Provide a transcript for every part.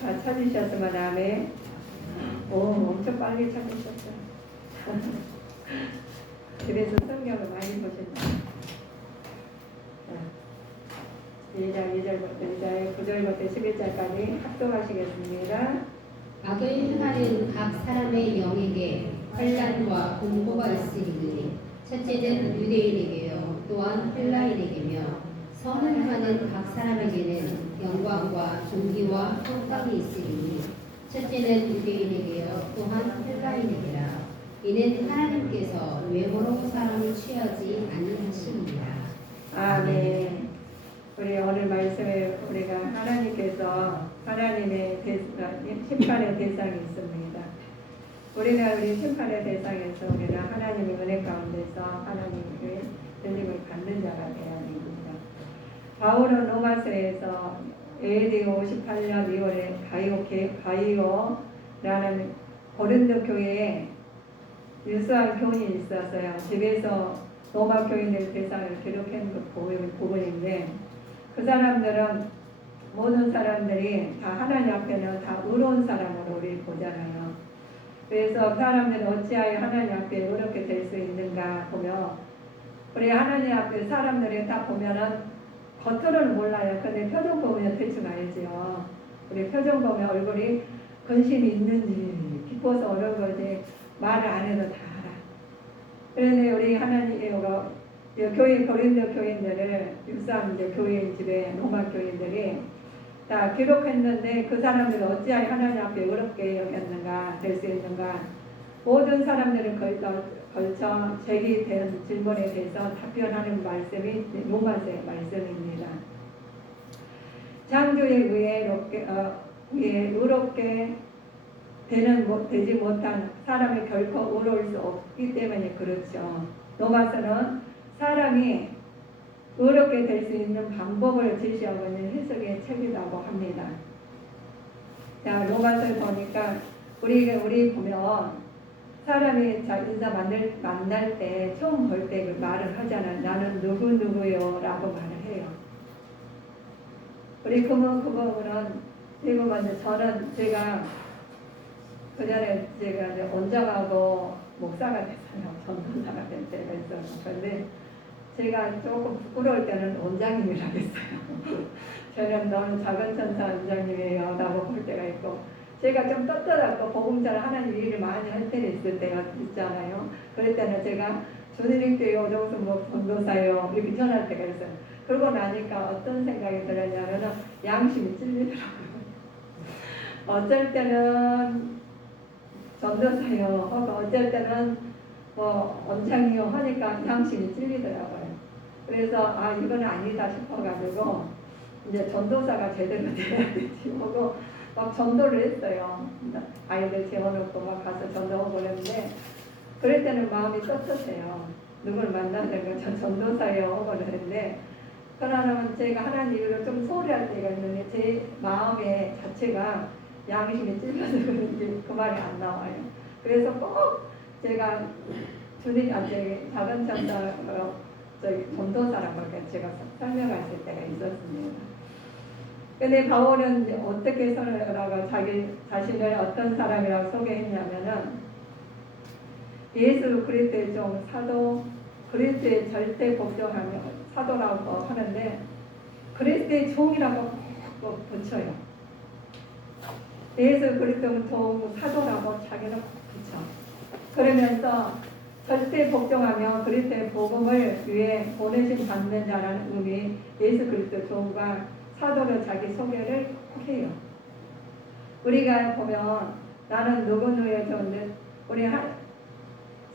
다 찾으셨으면 아멘. 오, 엄청 빨리 찾으셨어요. 그래서 성경을 많이 보셨나요? 1장 2절부터 9절부터 11절까지 합독하시겠습니다. 악을 행하는 각 사람의 영에게 환난과 공고가 있으리니 첫째는 유대인에게요 또한 헬라인에게며 선을 하는 각 사람에게는 영광과 존귀와 평강이 있으리니 첫째는 유대인에게요 또한 헬라인에게라. 이는 하나님께서 외모로 사람을 취하지 아니하심이니라. 아멘. 우리 오늘 말씀에 우리가 하나님께서 하나님의 심판의 대상이 있습니다. 우리가 우리 심판의 대상에서 우리는 하나님의 은혜 가운데서 하나님의 능력을 받는 자가 되어야 됩니다. 바울은 로마서에서 AD 58년 2월에 가이오라는 고린도 교회에 유수한 교인이 있었어요. 집에서 로마 교인들 대상을 기록한 그 부분인데 그 사람들은 모든 사람들이 다 하나님 앞에는 다 의로운 사람으로 우리 보잖아요. 그래서 사람들은 어찌하여 하나님 앞에 의롭게 될 수 있는가 보면 우리 하나님 앞에 사람들이 다 보면은 겉으로는 몰라요. 근데 표정 보면 대충 알지요. 우리 표정 보면 얼굴이 근심이 있는지 기뻐서 어려운 거지 말을 안 해도 다 알아. 그런데 우리 하나님의 교회 고린도 교인들을 유사한 교인 집에 로마 교인들이 다 기록했는데 그 사람들은 어찌하여 하나님 앞에 의롭게 여겼는가 될 수 있는가 모든 사람들을 걸쳐 제기된 질문에 대해서 답변하는 말씀이 로마서의 말씀입니다. 창조에 의해 의롭게 되지 못한 사람이 결코 의로울 수 없기 때문에 그렇죠. 로마서는 사람이 의롭게 될 수 있는 방법을 제시하고 있는 해석의 책이라고 합니다. 자, 로마서를 보니까 우리 보면 사람이 인사 만날 때 처음 볼 때 그 말을 하잖아요. 나는 누구요 라고 말을 해요. 우리 그 부분은 대부분 저는 제가 그 전에 제가 이제 원장하고 목사가 됐어요. 전도사가 된 때가 있어서. 그런데 제가 조금 부끄러울 때는 원장님이라고 했어요. 저는 너는 작은 천사 원장님이에요 라고 볼 때가 있고 제가 좀 떳떳하고 복음자를 하나님 일을 많이 할 때는 있을 때가 있잖아요. 그럴 때는 제가 주님께 오정순 전도사요 이렇게 전할 때가 있어요. 그러고 나니까 어떤 생각이 들었냐면 양심이 찔리더라고요. 어쩔 때는 전도사요 하고 어쩔 때는 원장이요 하니까 양심이 찔리더라고요. 그래서 이건 아니다 싶어가지고 이제 전도사가 제대로 돼야 되지 하고 막 전도를 했어요. 아이들 재워놓고 막 가서 전도하고 그랬는데 그럴 때는 마음이 떳떳해요. 누굴 만나는 건 전도사요 하고 그랬는데 그러나 제가 하나님 일을 좀 소홀히 할 때가 있는데 제 마음의 자체가 양심이 찔려서 그런지 그 말이 안 나와요. 그래서 꼭 제가 작은 천사 전도사라고 제가 설명했을 때가 있었습니다. 근데 바울은 어떻게 자기 자신을 어떤 사람이라고 소개했냐면은 예수 그리스도의 종 사도 그리스도의 절대 복종하며 사도라고 하는데 그리스도의 종이라고 꼭 붙여요. 예수 그리스도는 종 사도라고 자기는 붙여. 그러면서 절대 복종하며 그리스도의 복음을 위해 보내심 받는 자라는 의미 예수 그리스도 종과 사도로 자기 소개를 해요. 우리가 보면 나는 누구누구의 종인데 우리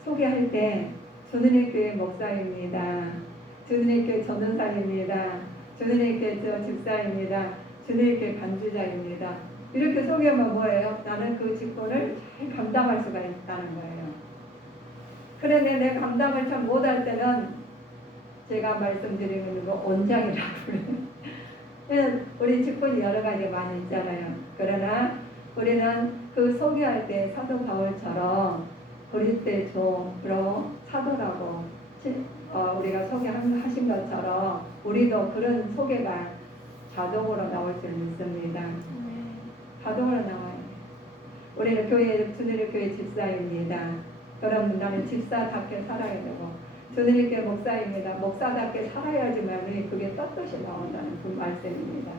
소개할 때 주님의 교회 목사입니다. 주님의 교회 전도사입니다. 주님의 교회 집사입니다. 주님의 교회 간주자입니다. 이렇게 소개하면 뭐예요? 나는 그 직분을 잘 감당할 수가 있다는 거예요. 그런데 내 감당을 참 못할 때는 제가 말씀드리는 거 원장이라고 그래요. 우리 직분이 여러 가지 많이 있잖아요. 그러나 우리는 그 소개할 때 사도 바울처럼 그리스도의 종으로 사도라고 우리가 소개하신 것처럼 우리도 그런 소개가 자동으로 나올 줄 믿습니다. 자동으로 나와요. 우리는 교회, 주님의 교회 집사입니다. 여러분, 나는 집사답게 살아야 되고, 주님의 교회 목사입니다. 목사답게 살아야지만 그게 떳떳이 나온다는 그 말씀입니다.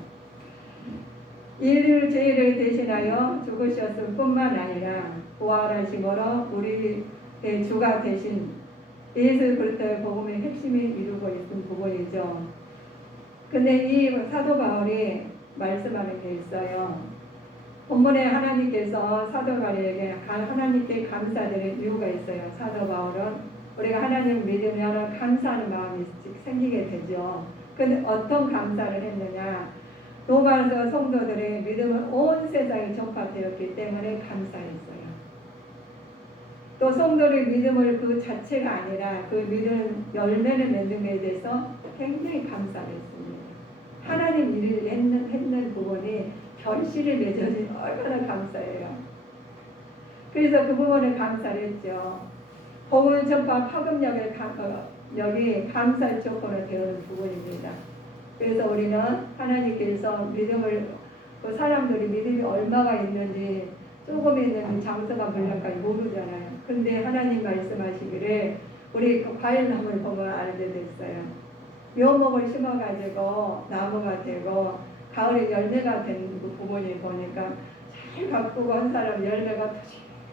인류 죄를 대신하여 죽으셨을 뿐만 아니라 부활하심으로 우리의 주가 되신 예수 그리스도의 복음의 핵심이 이루고 있는 부분이죠. 근데 이 사도 바울이 말씀하는 게 있어요. 본문에 하나님께서 사도 바울에게 하나님께 감사드릴 이유가 있어요. 사도 바울은 우리가 하나님 믿으면 감사하는 마음이 생기게 되죠. 근데 어떤 감사를 했느냐? 로마서 성도들의 믿음은 온 세상에 전파되었기 때문에 감사했어요. 또 성도의 믿음을 그 자체가 아니라 그 믿음 열매를 맺는 것에 대해서 굉장히 감사를 했습니다. 하나님 일을 했는 부분이 결실을 맺어진 얼마나 감사해요. 그래서 그 부분에 감사를 했죠. 복음 전파 파급력이 감사 조건을 되는 부분입니다. 그래서 우리는 하나님께서 믿음을, 그 사람들이 믿음이 얼마가 있는지 조금 있는 장서가 물량까지 모르잖아요. 근데 하나님 말씀하시기를 우리 그 과일나무를 보면 알게 됐어요. 묘목을 심어가지고 나무가 되고 가을에 열매가 되는 그 부분이 보니까 잘 가꾸고 한 사람 열매가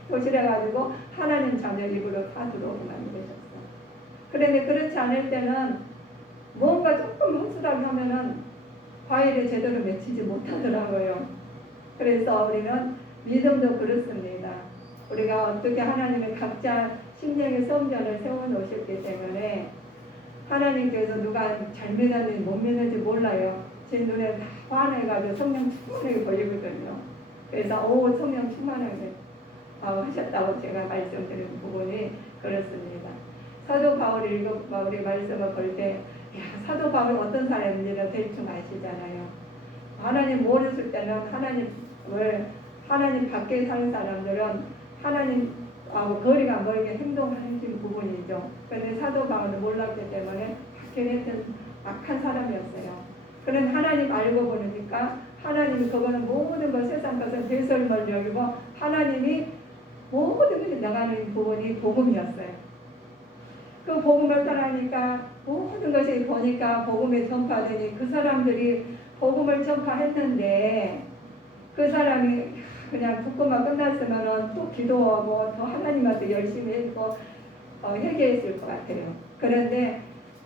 토실해가지고 하나님 자녀 입으로 다 들어오고 만드셨어요. 그런데 그렇지 않을 때는 뭔가 조금 허술하게 하면은 과일을 제대로 맺히지 못하더라고요. 그래서 우리는 믿음도 그렇습니다. 우리가 어떻게 하나님의 각자 심령의 성전을 세워놓으셨기 때문에 하나님께서 누가 잘 믿었는지 못 믿는지 몰라요. 제 눈에 다 환해가지고 성령 충만하게 보이거든요. 그래서 성령 충만하게 하셨다고 제가 말씀드린 부분이 그렇습니다. 사도 바울이 말씀을 볼 때 사도 바울이 어떤 사람인지는 대충 아시잖아요. 하나님 모르실 때는 하나님 밖에 사는 사람들은 하나님하고 거리가 멀게 행동하는 부분이죠. 그런데 사도 바울은 몰랐기 때문에 밖에 있는 악한 사람이었어요. 그런데 하나님 알고 보니까 하나님이 그거는 모든 것 세상 것을 대설물 여기고 하나님이 모든 것이 나가는 부분이 복음이었어요. 그 복음을 따라하니까 모든 것이 보니까 복음이 전파되니 그 사람들이 복음을 전파했는데 그 사람이 그냥 듣고만 끝났으면 또 기도하고 더 하나님한테 열심히 했고 회개했을 것 같아요. 그런데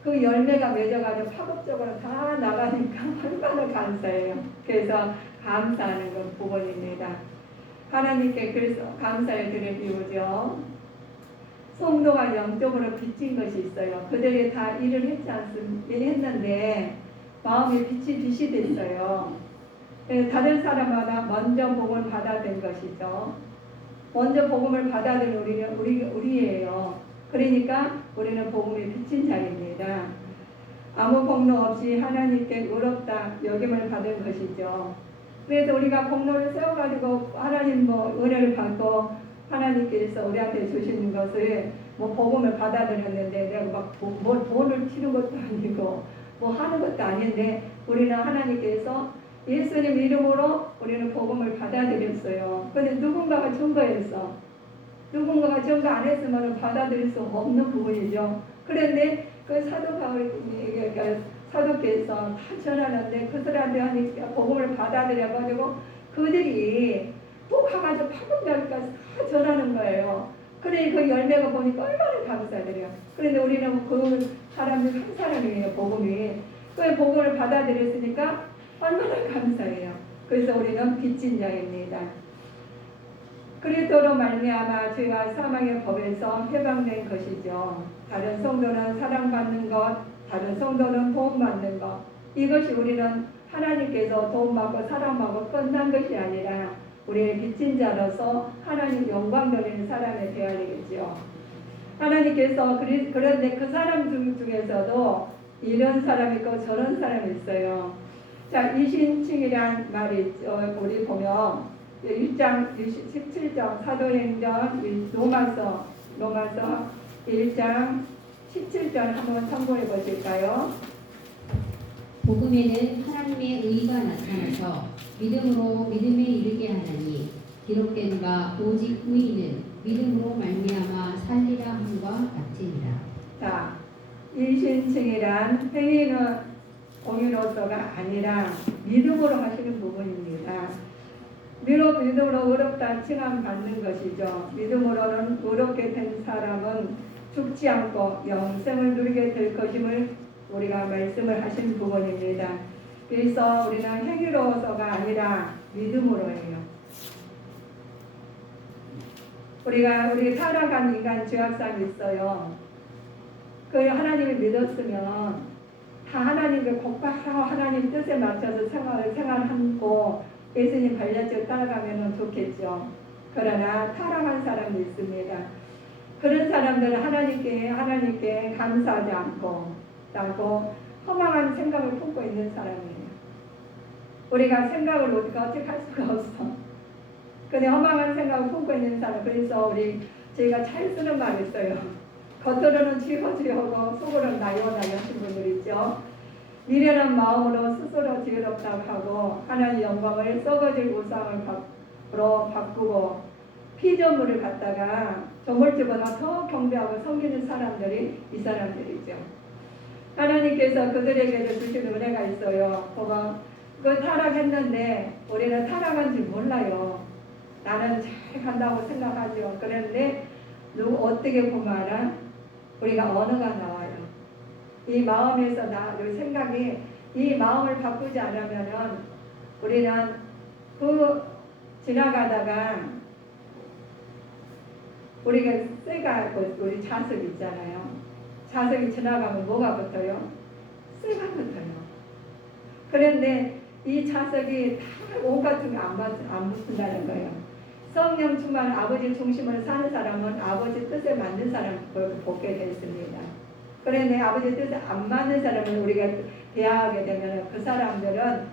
그 열매가 맺어가지고 파급적으로 다 나가니까 얼마나 감사해요. 그래서 감사하는 건 부분입니다. 하나님께 그래서 감사를 드릴 이유죠. 성도가 영적으로 빚진 것이 있어요. 그들이 다 일을 했는데 마음에 빛이 됐어요. 다른 사람마다 먼저 복음을 받아들인 것이죠. 먼저 복음을 받아들인 우리예요. 그러니까 우리는 복음에 빚진 자입니다. 아무 공로 없이 하나님께 의롭다 여김을 받은 것이죠. 그래서 우리가 공로를 세워가지고 하나님 은혜를 받고 하나님께서 우리한테 주시는 것을 복음을 받아들였는데 내가 막 돈을 치는 것도 아니고 하는 것도 아닌데 우리는 하나님께서 예수님 이름으로 우리는 복음을 받아들였어요. 그런데 누군가가 증거했어. 누군가가 증거 안 했으면 받아들일 수 없는 부분이죠. 그런데 그 사도 바울에게 사도께서 다 전하는데 그 사람들이 복음을 받아들여가지고 그들이 또 가가지고 파급력까지 다 전하는 거예요. 그래 그 열매가 보니까 얼마나 감사드려요. 그런데 우리는 그 사람들 한 사람이에요. 복음이. 그 복음을 받아들였으니까 얼마나 감사해요. 그래서 우리는 빚진 자입니다. 그리스도로 말미암아 죄와 사망의 법에서 해방된 것이죠. 다른 성도는 사랑받는 것, 다른 성도는 도움받는 것. 이것이 우리는 하나님께서 도움받고 사랑받고 끝난 것이 아니라 우리의 빚진 자로서 하나님 영광 돌리는 사람이 되어야 되겠죠. 하나님께서 그런데 그 사람 중에서도 이런 사람이 있고 저런 사람이 있어요. 자, 이신칭이란 말이 있죠. 우리 보면 1장 17장 사도행전 로마서 1장 17절 한번 참고해 보실까요? 복음에는 하나님의 의가 나타나서 믿음으로 믿음에 이르게 하나니 기록된 바 오직 의인은 믿음으로 말미암아 살리라 함과 같으니라. 자, 일신칭이란 행위는 공유로서가 아니라 믿음으로 하시는 부분입니다. 믿음으로 의롭다 칭함 받는 것이죠. 믿음으로는 의롭게 된 사람은 죽지 않고 영생을 누리게 될 것임을 우리가 말씀을 하신 부분입니다. 그래서 우리는 행위로서가 아니라 믿음으로예요. 우리 타락한 인간 죄악삼이 있어요. 그 하나님을 믿었으면 다 하나님을 곧바로 하나님 뜻에 맞춰서 생활하고 예수님 발자취를 따라가면 좋겠죠. 그러나 타락한 사람이 있습니다. 그런 사람들은 하나님께 감사하지 않고 허망한 생각을 품고 있는 사람이에요. 우리가 생각을 어떻게 할 수가 없어. 근데 허망한 생각을 품고 있는 사람. 그래서 저희가 잘 쓰는 말이 있어요. 겉으로는 지어지어고 속으로는 나요나요 하신 분들 있죠. 미련한 마음으로 스스로 지혜롭다고 하고 하나님 영광을 썩어질 우상으로 바꾸고 피조물을 갖다가 저물주보다 더 경배하고 섬기는 사람들이 이 사람들이죠. 하나님께서 그들에게 주시는 은혜가 있어요. 그 타락했는데 우리는 타락한 줄 몰라요. 나는 잘 간다고 생각하죠. 그런데 어떻게 보면 우리가 언어가 나와요. 이 마음에서 이 생각이 이 마음을 바꾸지 않으면은 우리는 지나가다가 우리가 우리 자석 있잖아요. 자석이 지나가면 뭐가 붙어요? 쇠가 붙어요. 그런데 이 자석이 다 옷 같은 게 안 붙는다는 거예요. 성령 충만 아버지 중심으로 사는 사람은 아버지 뜻에 맞는 사람을 보게 되어 있습니다. 그런데 아버지 뜻에 안 맞는 사람을 우리가 대하게 되면 그 사람들은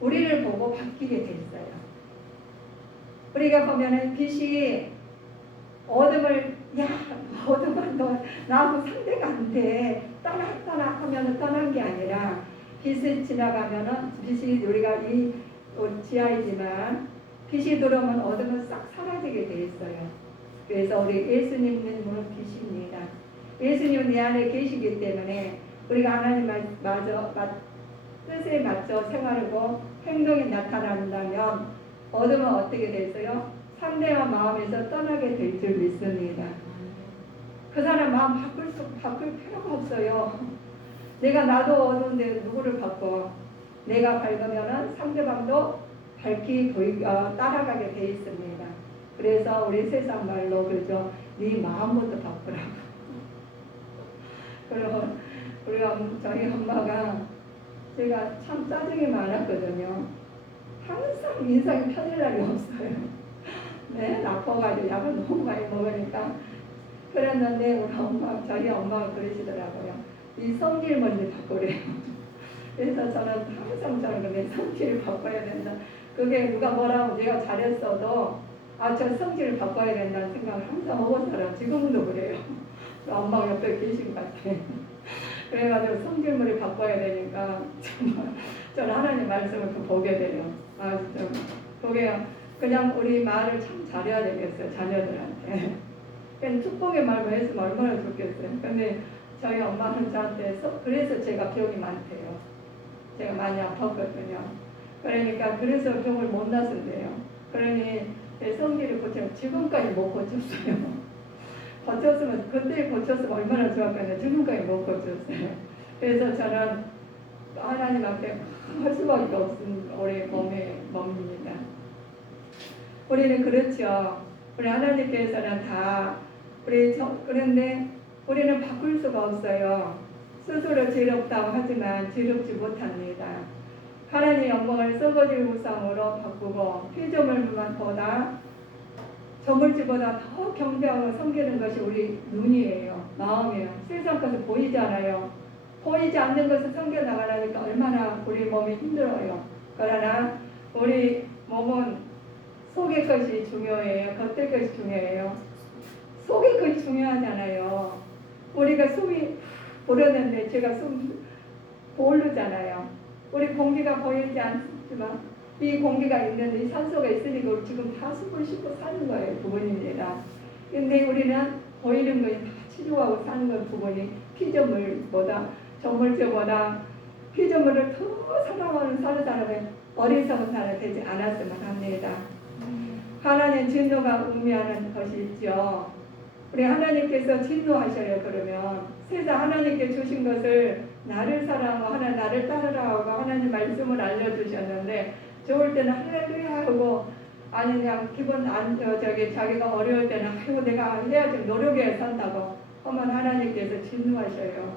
우리를 보고 바뀌게 돼 있어요. 우리가 보면은 빛이 어둠은 너 나하고 상대가 안 돼. 떠나 하면은 떠난 게 아니라 빛이 지나가면은 빛이 우리가 이 지하이지만 빛이 들어오면 어둠은 싹 사라지게 돼 있어요. 그래서 우리 예수님은 빛입니다. 예수님은 내 안에 계시기 때문에 우리가 하나님 뜻에 맞춰 생활하고 행동이 나타난다면 어둠은 어떻게 됐어요? 상대와 마음에서 떠나게 될 줄 믿습니다. 그 사람 마음 바꿀 필요가 없어요. 나도 어두운데 누구를 바꿔? 내가 밝으면은 상대방도 밝게 따라가게 돼 있습니다. 그래서 우리 세상 말로 그러죠. 네 마음부터 바꾸라고. 그리고 저희 엄마가 제가 참 짜증이 많았거든요. 항상 인상이 편할 날이 없어요. 네, 나빠가지고 약을 너무 많이 먹으니까. 그랬는데 저희 엄마가 그러시더라고요. 이 성질 먼저 바꾸래요. 그래서 저는 항상 내 성질을 바꿔야 된다. 그게 누가 뭐라고 내가 잘했어도 저 성질을 바꿔야 된다는 생각을 항상 하고 살아요. 지금도 그래요. 엄마가 옆에 계신 것 같아요. 그래가지고 성질물을 바꿔야 되니까 정말 저는 하나님 말씀을 또 보게 돼요. 진짜 그게 그냥 우리 말을 참 잘해야 되겠어요. 자녀들한테. 그냥 축복의 말만 했으면 얼마나 좋겠어요. 근데 저희 엄마는 저한테 그래서 제가 병이 많대요. 제가 많이 아팠거든요. 그러니까 그래서 병을 못 났었대요. 그러니 제 성질을 고치면 지금까지 못 고쳤어요. 그때 고쳤으면 얼마나 좋았겠는데 지금까지 못 고쳤어요. 그래서 저는 하나님 앞에 할 수밖에 없은 우리 몸입니다. 우리는 그렇죠. 우리 하나님께서는 그런데 우리는 바꿀 수가 없어요. 스스로 지혜롭다고 하지만 지혜롭지 못합니다. 하나님의 영광을 썩어질 우상으로 바꾸고 피조물보다 저물지보다 더 경배하고 섬기는 것이 우리 눈이에요. 마음이에요. 세상 것은 보이지 않아요. 보이지 않는 것을 섬겨나가려니까 얼마나 우리 몸이 힘들어요. 그러나 우리 몸은 속의 것이 중요해요. 겉의 것이 중요해요. 속의 것이 중요하잖아요. 우리가 숨이 고르는데 제가 숨 고르잖아요. 우리 공기가 보이지 않지만 이 공기가 있는데 이 산소가 있으니까 지금 다 숨을 쉬고 사는 거예요. 부분입니다. 근데 우리는 보이는 거에 다 치료하고 사는 건 부분이 피조물보다 정물체보다 피조물을 더 사랑하는 사는 사람은 어리석은 사람이 되지 않았으면 합니다. 하나님 진노가 의미하는 것이 있죠. 우리 하나님께서 진노하셔요. 그러면 세상 하나님께 주신 것을 나를 사랑하고 하나 나를 따르라고 하나님 말씀을 알려주셨는데 좋을 때는 할렐루야 하고 아니 그냥 기분 안 자기가 어려울 때는 아이고 내가 해야지 노력해 산다고 하면 하나님께서 진노하셔요.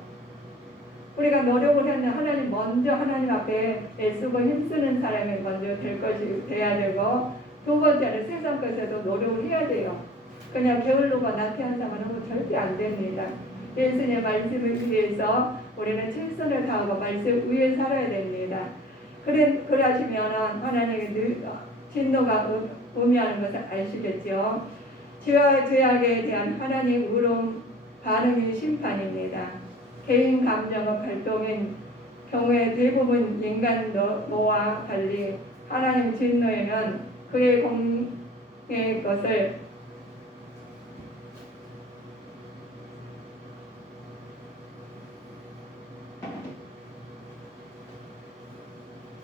우리가 노력을 했는데 하나님 먼저 하나님 앞에 애쓰고 힘쓰는 사람이 먼저 될 것이 돼야 되고 두 번째는 세상 것에도 노력을 해야 돼요. 그냥 게을르고 나태한사만 하면 절대 안 됩니다. 예수님의 말씀을 위해서 우리는 최선을 다하고 말씀 위에 살아야 됩니다. 그러시면 하나님의 진노가 의미하는 것을 아시겠죠. 죄와 죄악에 대한 하나님의 의로운 반응이 심판입니다. 개인 감정의 발동인 경우에 대부분 인간 노와 달리 하나님 진노에는 그의 공의 것을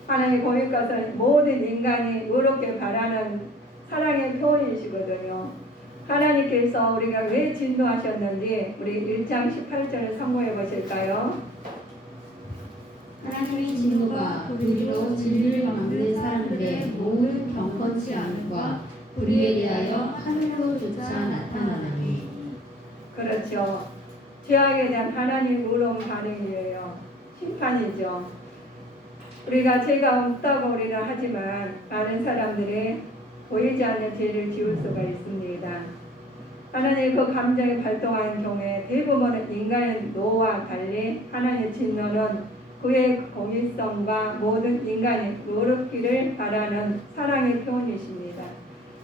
하나님 공의 것은 모든 인간이 의롭게 바라는 사랑의 표현이시거든요. 하나님께서 우리가 왜 진노하셨는지 우리 1장 18절을 상고해 보실까요? 하나님의 진노가 불의로 진리를 막는 사람들의 모든 경건치 않음과 불의에 대하여 하늘로조차 나타나나니. 그렇죠. 죄악에 대한 하나님의 의로운 반응이에요. 심판이죠. 우리가 죄가 없다고 우리는 하지만 많은 사람들이 보이지 않는 죄를 지을 수가 있습니다. 하나님 그 감정이 발동하는 경우에 대부분은 인간의 노와 달리 하나님의 진노는 그의 공의성과 모든 인간이 의롭기를 바라는 사랑의 표현이십니다.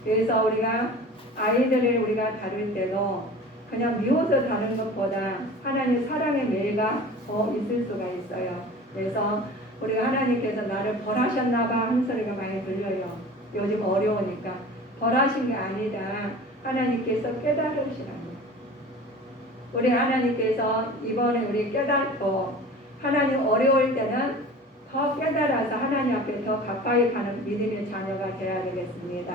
그래서 우리가 아이들을 우리가 다룰 때도 그냥 미워서 다루는 것보다 하나님의 사랑의 매가 더 있을 수가 있어요. 그래서 우리가 하나님께서 나를 벌하셨나봐 하는 소리가 많이 들려요. 요즘 어려우니까 벌하신 게 아니다. 하나님께서 깨달으시랍니다. 우리 하나님께서 이번에 우리 깨닫고 하나님 어려울 때는 더 깨달아서 하나님 앞에 더 가까이 가는 믿음의 자녀가 되어야 되겠습니다.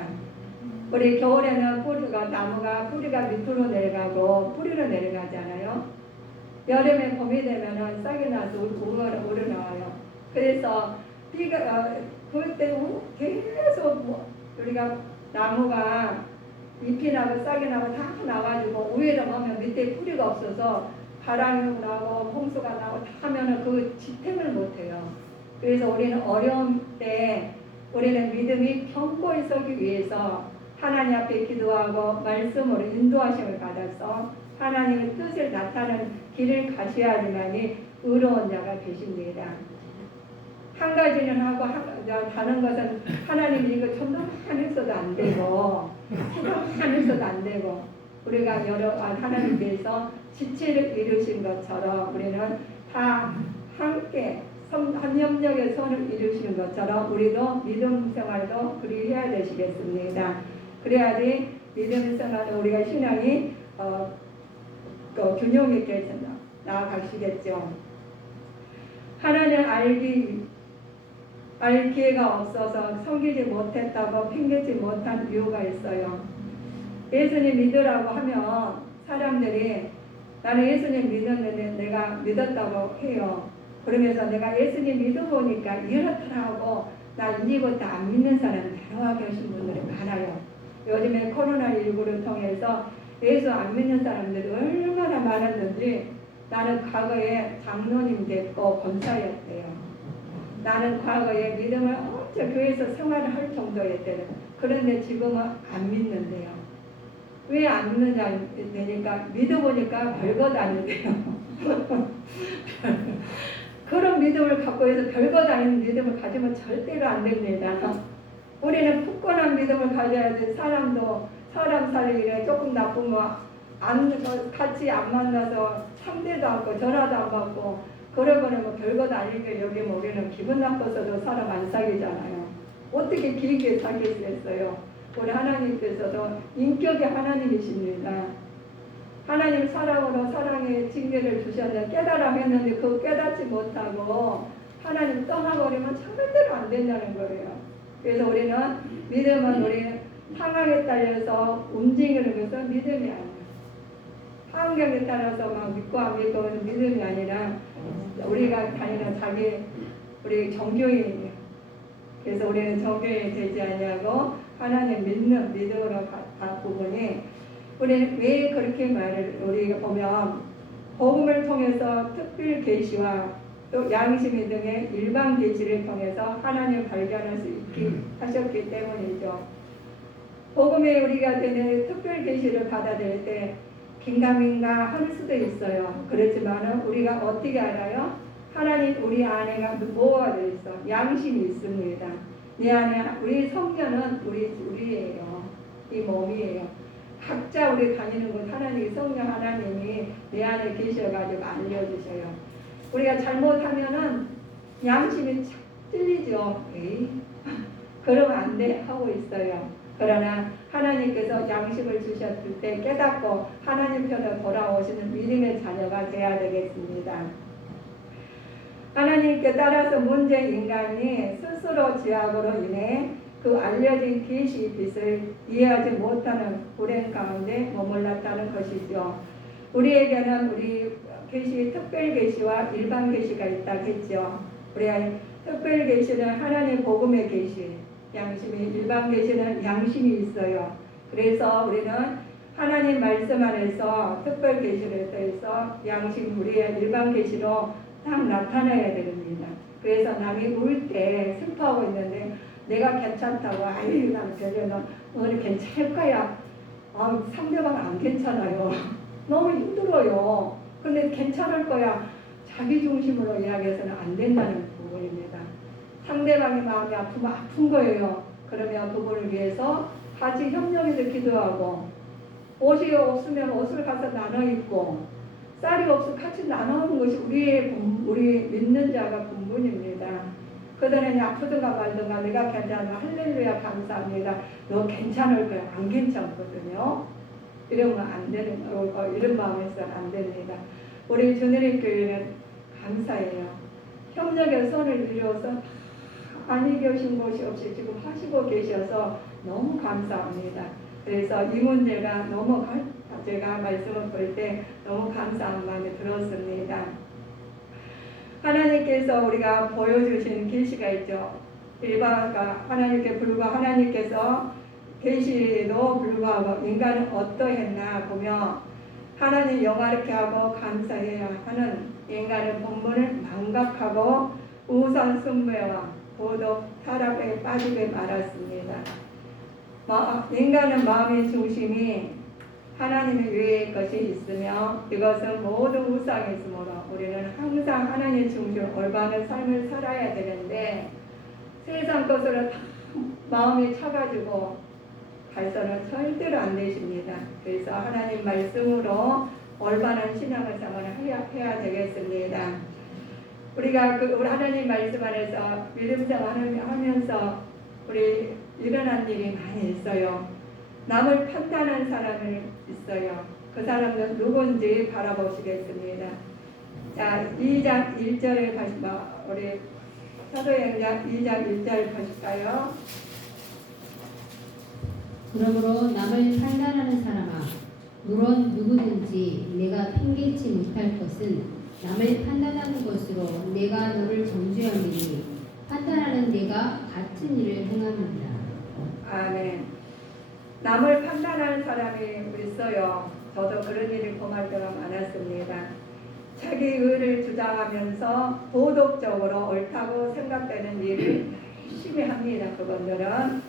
우리 겨울에는 나무가 뿌리가 밑으로 내려가고 뿌리로 내려가잖아요. 여름에 봄이 되면은 싹이 나서 우러나와요. 그래서 그때 계속 우리가 나무가 잎이 나고 싹이 나고 다 나가지고 위에를 보면 밑에 뿌리가 없어서 바람이 나고 홍수가 나고 다 하면은 그 지탱을 못해요. 그래서 우리는 어려움 때 우리는 믿음이 견고히 서기 위해서 하나님 앞에 기도하고 말씀으로 인도하심을 받아서 하나님의 뜻을 나타내는 길을 가셔야지만이 의로운 자가 되십니다. 한 가지는 하고 다른 것은 하나님이 이거 전도만 했어도 안 되고 기도만 했어도 안 되고 우리가 하나님께서 지체를 이루신 것처럼 우리는 다 함께 한 협력의 손을 이루시는 것처럼 우리도 믿음 생활도 그리 해야 되시겠습니다. 그래야지 믿음 생활은 우리가 신앙이 균형 있게 나아가시겠죠. 하나님 알 기회가 없어서 섬기지 못했다고 핑계지 못한 이유가 있어요. 예수님 믿으라고 하면 사람들이 나는 예수님 믿었는데 내가 믿었다고 해요. 그러면서 내가 예수님 믿어보니까 이렇더라고 나 이제부터 안 믿는 사람 데려와 계신 분들이 많아요. 요즘에 코로나19를 통해서 예수 안 믿는 사람들이 얼마나 많았는지 나는 과거에 장로님 됐고 권사였대요. 나는 과거에 믿음을 엄청 교회에서 생활을 할 정도였대요. 그런데 지금은 안 믿는데요. 왜 안 믿느냐 되니까 믿어보니까 별것 아니래요. 그런 믿음을 갖고 해서 별것 아닌 믿음을 가지면 절대로 안 됩니다. 우리는 굳건한 믿음을 가져야 돼. 사람 살기에 조금 나쁜 거 같이 안 만나서 상대도 않고 전화도 안 받고 그러고는 별것 아니게 여기면 우리는 기분 나빠서도 사람 안 사귀잖아요. 어떻게 길게 살겠어요? 우리 하나님께서도 인격의 하나님이십니다. 하나님 사랑으로 사랑의 징계를 주셨는데 깨달아 했는데 그 깨닫지 못하고 하나님 떠나버리면 절대로 안 된다는 거예요. 그래서 우리는 믿음은 우리 상황에 따라서 움직이는 것은 믿음이 아니에요. 환경에 따라서 막 믿고 안 믿고는 믿음이 아니라 우리가 다니는 우리 정교인이에요. 그래서 우리는 정교인이 되지 아니하고 하나님 믿는 믿음으로 간 부분이 우리는 왜 그렇게 말을 우리가 보면 복음을 통해서 특별 계시와 또 양심이 등의 일반 계시를 통해서 하나님을 발견할 수 있게 하셨기 때문이죠. 복음에 우리가 되는 특별 계시를 받아들일 때 긴가민가 할 수도 있어요. 그렇지만은 우리가 어떻게 알아요? 하나님 우리 안에가 뭐가 되어 있어? 양심이 있습니다. 내 안에 우리 성녀는 우리예요. 이 몸이에요. 각자 우리 다니는 곳 하나님 성령 하나님이 내 안에 계셔가지고 알려주셔요. 우리가 잘못하면은 양심이 착 찔리죠. 에이, 그러면 안 돼 하고 있어요. 그러나 하나님께서 양심을 주셨을 때 깨닫고 하나님 편에 돌아오시는 믿음의 자녀가 되어야 되겠습니다. 하나님께 따라서 문제 인간이 스스로 죄악으로 인해 그 알려진 계시 빛을 이해하지 못하는 불행 가운데 머물렀다는 것이죠. 우리에게는 우리 계시, 특별 계시와 일반 계시가 있다겠죠. 우리가 특별 계시는 하나님 복음의 계시, 양심이 일반 계시는 양심이 있어요. 그래서 우리는 하나님 말씀 안에서 특별 계시를 통해서 양심 우리의 일반 계시로 딱 나타나야 됩니다. 그래서 남이 울 때 슬퍼하고 있는데 내가 괜찮다고 아유 난 별로 오늘 괜찮을 거야. 상대방 안 괜찮아요. 너무 힘들어요. 근데 괜찮을 거야. 자기 중심으로 이야기해서는 안 된다는 부분입니다. 상대방의 마음이 아프면 아픈 거예요. 그러면 그분을 위해서 같이 협력해서 기도하고 옷이 없으면 옷을 가서 나눠 입고 쌀이 없으면 같이 나누는 것이 우리 믿는 자가 본분입니다. 그들은 아프든가 말든가 내가 괜찮아 할렐루야 감사합니다. 너 괜찮을 거야. 안 괜찮거든요. 이러면 안 되는 거 이런 마음에서는 안 됩니다. 우리 주님의 교회는 감사해요. 협력의 손을 이루어서 안이 계신 곳이 없이 지금 하시고 계셔서 너무 감사합니다. 그래서 이 문제가 너무 제가 말씀을 볼 때 너무 감사한 마음이 들었습니다. 하나님께서 우리가 보여주신 계시가 있죠. 일반가 하나님께서 계시에도 불구하고 인간은 어떠했나 보면 하나님 영화롭게 하고 감사해야 하는 인간의 본분을 망각하고 우상 숭배와 도덕 타락에 빠지게 말았습니다. 인간은 마음의 중심이 하나님의 외의 것이 있으며 이것은 모두 우상이므로 우리는 항상 하나님의 중심 올바른 삶을 살아야 되는데 세상 것으로 다 마음이 차가지고 가서는 절대로 안 되십니다. 그래서 하나님 말씀으로 올바른 신앙생활을 해야 되겠습니다. 우리가 우리 하나님 말씀 안에서 믿음생활을 하면서 우리 일어난 일이 많이 있어요. 남을 판단한 사람이 있어요. 그 사람은 누군지 바라보시겠습니다. 자, 2장 1절에 우리 사도행전 2장 1절 보실까요? 그러므로 남을 판단하는 사람아, 물론 누구든지 내가 핑계치 못할 것은 남을 판단하는 것으로 내가 너를 정죄하리니 판단하는 내가 같은 일을 행하느니라. 아멘. 남을 판단하는 사람이 있어요. 저도 그런 일을 범할 때가 많았습니다. 자기 의를 주장하면서 도덕적으로 옳다고 생각되는 일을 열심히 합니다. 그분들은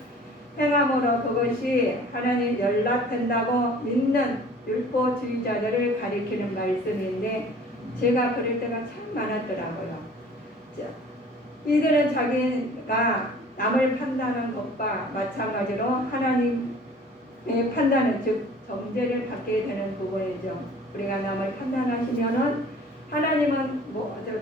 행함으로 그것이 하나님 연락된다고 믿는 율법주의자들을 가리키는 말씀인데 제가 그럴 때가 참 많았더라고요. 이들은 자기가 남을 판단하는 것과 마찬가지로 하나님의 판단은 즉 정죄를 받게 되는 부분이죠. 우리가 남을 판단하시면은 하나님은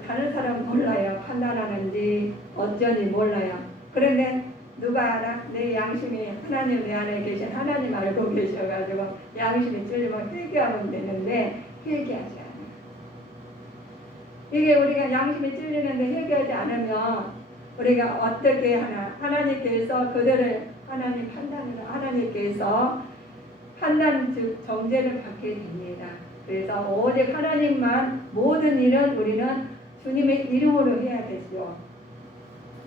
다른 사람 몰라요. 판단하는지 어쩐지 몰라요. 그런데 누가 알아? 내 양심이 하나님 내 안에 계신 하나님 알고 계셔가지고 양심이 찔리면 회개하면 되는데 회개하지 않아요. 이게 우리가 양심이 찔리는데 회개하지 않으면 우리가 어떻게 하나? 하나님께서 그들을 하나님 판단으로 하나님께서 판단 즉 정죄를 받게 됩니다. 그래서 오직 하나님만 모든 일은 우리는 주님의 이름으로 해야 되죠.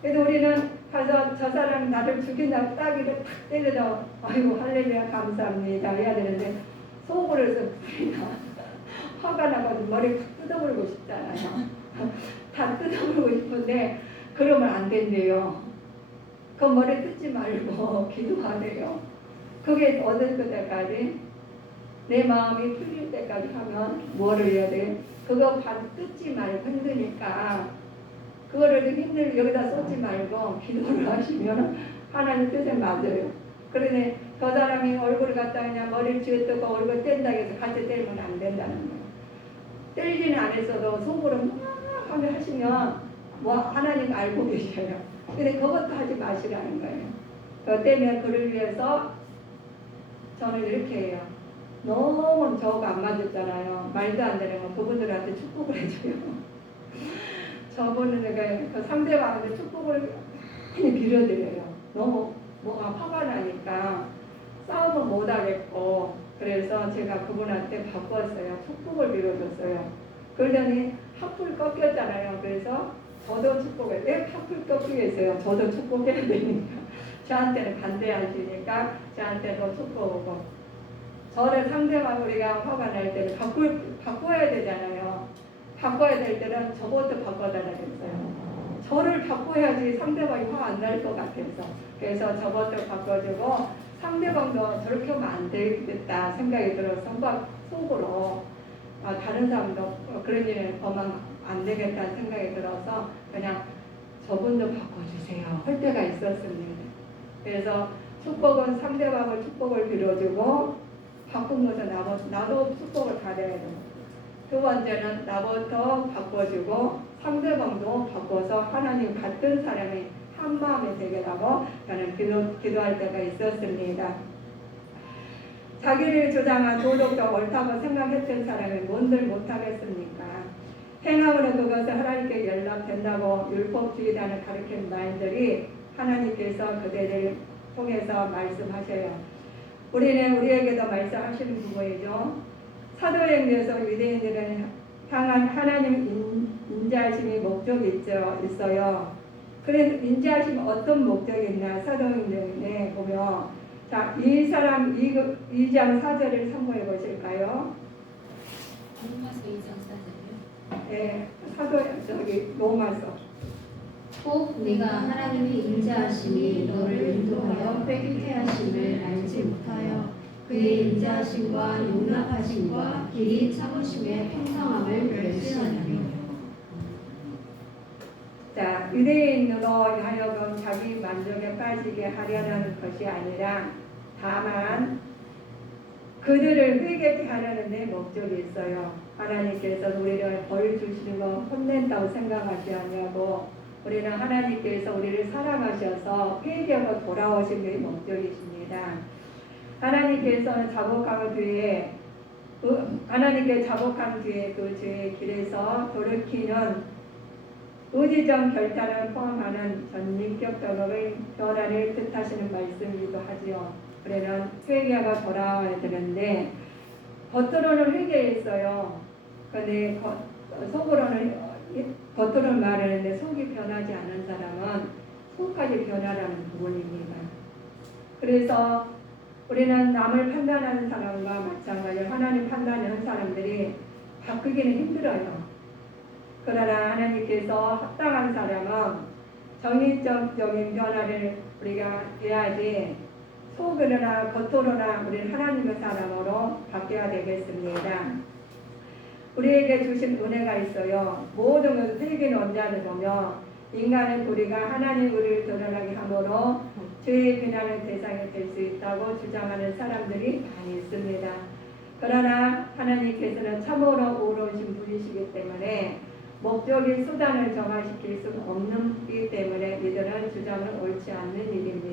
그래서 우리는 가서 저 사람 나를 죽인다고 따귀를 탁 때려서 아이고 할렐루야 감사합니다 해야 되는데 속으로 해서 화가 나가지고 머리 탁 뜯어버리고 싶잖아요. 다 뜯어버리고 싶은데 그러면 안 된대요. 그 머리 뜯지 말고 기도하래요. 그게 어느 때까지 내 마음이 풀릴 때까지 하면 뭐를 해야 돼? 그거 반 뜯지 말고 힘드니까 그거를 힘들 여기다 쏟지 말고 기도를 하시면 하나님 뜻에 맞아요. 그러니 저 사람이 얼굴을 갖다 그냥 머리를 쥐어뜯고 얼굴 뗀다 해서 같이 때리면 안 된다는 거예요. 때리지는 않았어도 속으로 막 하면 하시면 뭐 하나님 알고 계셔요. 근데 그것도 하지 마시라는 거예요. 그 때문에 그를 위해서 저는 이렇게 해요. 너무 저거 안 맞았잖아요. 말도 안 되는 거 그분들한테 축복을 해줘요. 저분은 그 상대방한테 축복을 많이 빌어드려요. 너무 뭐가 화가 나니까 싸움을 못 하겠고 그래서 제가 그분한테 바꿨어요. 축복을 빌어줬어요. 그러더니 하풀 꺾였잖아요. 그래서 저도 축복을 왜 하풀 꺾이겠어요? 저도 축복해야 되니까 저한테는 반대하시니까 저한테도 축복하고 저를 상대방 우리가 화가 날 때는 바꿔야 되잖아요. 바꿔야 될 때는 저것도 바꿔달라 그랬어요. 저를 바꿔야지 상대방이 화 안 날 것 같아서 그래서 저것도 바꿔주고 상대방도 저렇게 하면 안 되겠다 생각이 들어서 속으로 다른 사람도 그런 일을 하면 안 되겠다는 생각이 들어서 그냥 저분도 바꿔주세요 할 때가 있었습니다. 그래서 축복은 상대방을 축복을 빌어주고 바꾼 것은 나도 축복을 받아야 돼요. 두 번째는 나부터 바꿔주고 상대방도 바꿔서 하나님 같은 사람이 한 마음이 되게라고 저는 기도할 때가 있었습니다. 자기를 주장한 도덕적 옳다고 생각했던 사람이 뭔들 못하겠습니까? 행함으로 그것을 하나님께 연락된다고 율법주의자는 가르친 말들이 하나님께서 그들을 통해서 말씀하셔요. 우리는 우리에게도 말씀하시는 부분이죠. 사도행전에서 유대인들은 향한 하나님 인자하심이 목적이 있어요. 그래서 인자하심이 어떤 목적이 있나 사도행전에 보면 자, 이 사람 2장 4절을 참고해 보실까요? 로마서 2장 4절이요? 네, 로마서. 꼭 내가 하나님의 인자하심이 너를 인도하여 회개케 하심을 알지 못하여 그의 인자하심과 용납하심과 길이 참으심의 평강함을 멸시하나니. 자, 유대인으로 하여금 자기 만족에 빠지게 하려는 것이 아니라 다만 그들을 회개케 하려는 데 목적이 있어요. 하나님께서 우리를 벌 주시는 거 혼낸다고 생각하지 않냐고 우리는 하나님께서 우리를 사랑하셔서 회개하고 돌아오신 게 목적이십니다. 하나님께서는 자복한 뒤에 하나님께 자복한 뒤에 그 죄의 길에서 돌이키는 의지적 결단을 포함하는 전인격 작업의 변화를 뜻하시는 말씀이기도 하지요. 우리는 회개하고 돌아와야 되는데 겉으로는 회개했어요. 그런데 겉으로는 말하는데 속이 변하지 않은 사람은 속까지 변하라는 부분입니다. 그래서 우리는 남을 판단하는 사람과 마찬가지로 하나님 판단하는 사람들이 바꾸기는 힘들어요. 그러나 하나님께서 합당한 사람은 정의적인 변화를 우리가 해야지 속으로나 겉으로나 우리는 하나님의 사람으로 바뀌어야 되겠습니다. 우리에게 주신 은혜가 있어요. 모든 것을 세계는 언제를 보면 인간의 도리가 하나님 우리를 드러나게 함으로 죄의 비난의 대상이 될 수 있다고 주장하는 사람들이 많이 있습니다. 그러나 하나님께서는 참으로 의로우신 분이시기 때문에 목적인 수단을 정화시킬 수 없는 이 때문에 이들은 주장은 옳지 않는 일입니다.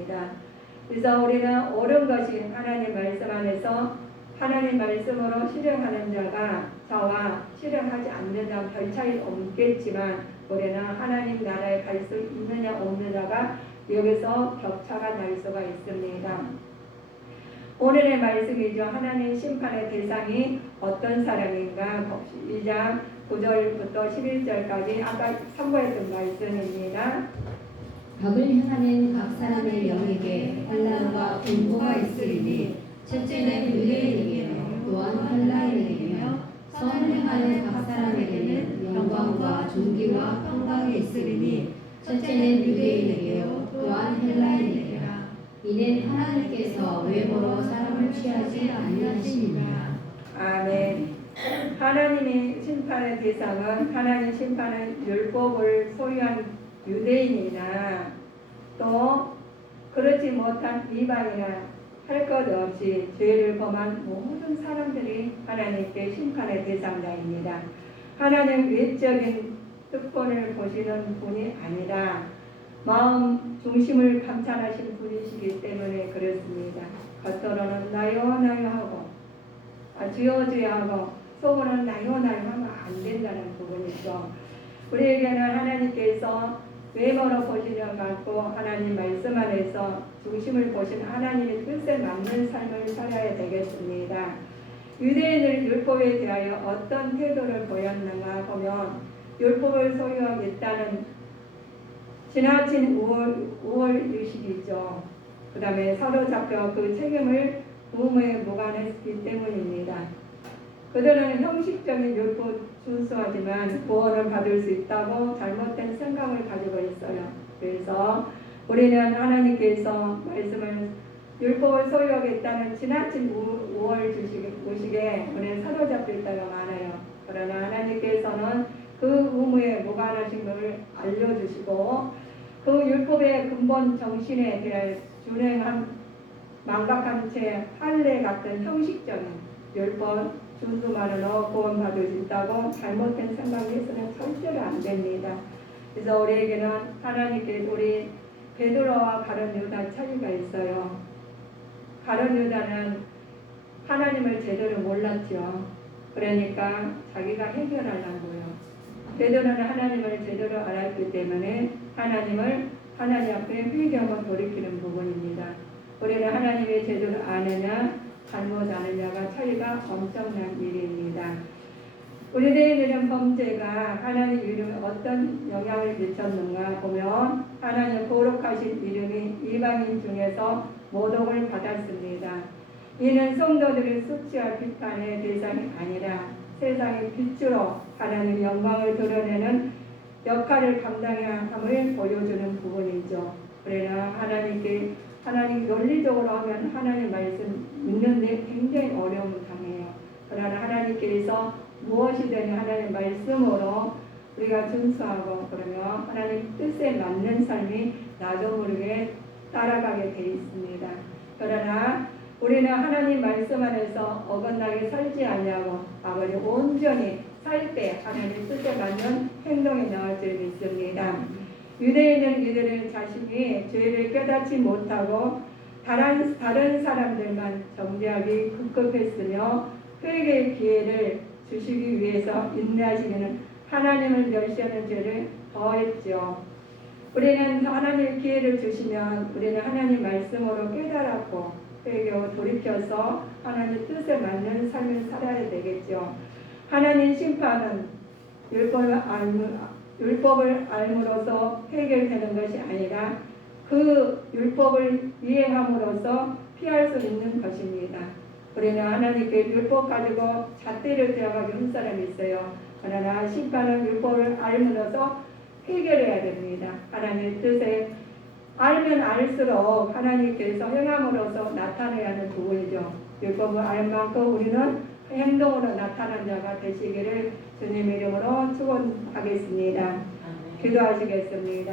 그래서 우리는 옳은 것이 하나님 말씀 안에서 하나님 말씀으로 실행하는 자가 저와 실행하지 않는 자는 별 차이 없겠지만 우리는 하나님 나라에 갈 수 있느냐 없느냐가 여기서 격차가 날 수가 있습니다. 오늘의 말씀이죠. 하나님 심판의 대상이 어떤 사람인가 2장 9절부터 11절까지 아까 선고했던 말씀입니다. 벽을 향하는 각 사람의 영에게 환난과 공고가 있으리니 첫째는 유대인에게며 또한 헬라인에게며 선을 행하는 각 사람에게는 영광과 존귀와 평강이 있으리니 첫째는 유대인에게요 또한 헬라인에게라. 이는 하나님께서 외모로 사람을 취하지 아니하시느니라. 아멘. 하나님의 심판의 대상은 하나님 심판은 율법을 소유한 유대인이나 또 그렇지 못한 이방이나 할 것 없이 죄를 범한 모든 사람들이 하나님께 심판의 대상자입니다. 하나님 외적인 특권을 보시는 분이 아니라 마음 중심을 감찰하신 분이시기 때문에 그렇습니다. 겉으로는 나요 나요 하고 주여 주여 하고 속으로는 나요 나요 하면 안 된다는 부분이죠. 우리에게는 하나님께서 외모로 보시는 않고 하나님 말씀 안에서 중심을 보신 하나님의 뜻에 맞는 삶을 살아야 되겠습니다. 유대인을 율법에 대하여 어떤 태도를 보였는가 보면 율법을 소유하겠다는 지나친 우월의식이죠. 그 다음에 사로잡혀 그 책임을 부모에 무관했기 때문입니다. 그들은 형식적인 율법 준수하지만 구원을 받을 수 있다고 잘못된 생각을 가지고 있어요. 그래서 우리는 하나님께서 말씀을 율법을 소유하겠다는 지나친 우월의식에 우리는 사로잡혀 있다가 많아요. 그러나 하나님께서는 그 의무에 무관하신 것을 알려주시고 그 율법의 근본 정신에 대해 준행한 망각한 채 할례 같은 형식적인 율법 준수만으로 구원받을 수 있다고 잘못된 생각에서는 절대로 안 됩니다. 그래서 우리에게는 하나님께서 우리 베드로와 가룟 유다 차이가 있어요. 가룟 유다는 하나님을 제대로 몰랐죠. 그러니까 자기가 해결하려고요. 베드로는 하나님을 제대로 알았기 때문에 하나님 앞에 회개하고 돌이키는 부분입니다. 우리는 하나님을 제대로 아느냐 잘못 아느냐가 차이가 엄청난 일입니다. 우리들은 범죄가 하나님 이름에 어떤 영향을 미쳤는가 보면 하나님 거룩하신 이름이 이방인 중에서 모독을 받았습니다. 이는 성도들의 수치와 비판의 대상이 아니라 세상의 빛으로 하나님의 영광을 드러내는 역할을 감당해야 함을 보여주는 부분이죠. 그러나 하나님 논리적으로 하면 하나님 말씀 믿는데 굉장히 어려움을 당해요. 그러나 하나님께서 무엇이든 하나님 말씀으로 우리가 준수하고 그러면 하나님 뜻에 맞는 삶이 나도 모르게 따라가게 돼 있습니다. 그러나 우리는 하나님 말씀 안에서 어긋나게 살지 않냐고 아버지 온전히 살 때 하나님 뜻에 맞는 행동이 나올 줄 믿습니다. 유대인은 이들의 자신이 죄를 깨닫지 못하고 다른 사람들만 정죄하기 급급했으며 회개의 기회를 주시기 위해서 인내하시기는 하나님을 멸시하는 죄를 더했죠. 우리는 하나님 기회를 주시면 우리는 하나님 말씀으로 깨달았고 회개하고 돌이켜서 하나님 뜻에 맞는 삶을 살아야 되겠죠. 하나님 심판은 율법을 알므로써 해결되는 것이 아니라 그 율법을 이행함으로써 피할 수 있는 것입니다. 우리는 하나님께 율법 가지고 잣대를 되어가기 한 사람이 있어요. 그러나 심판은 율법을 알므로써 해결해야 됩니다. 하나님의 뜻에 알면 알수록 하나님께서 행함으로써 나타내야 하는 부분이죠. 율법을 알 만큼 우리는 행동으로 나타난 자가 되시기를 주님 이름으로 축원하겠습니다. 기도하시겠습니다.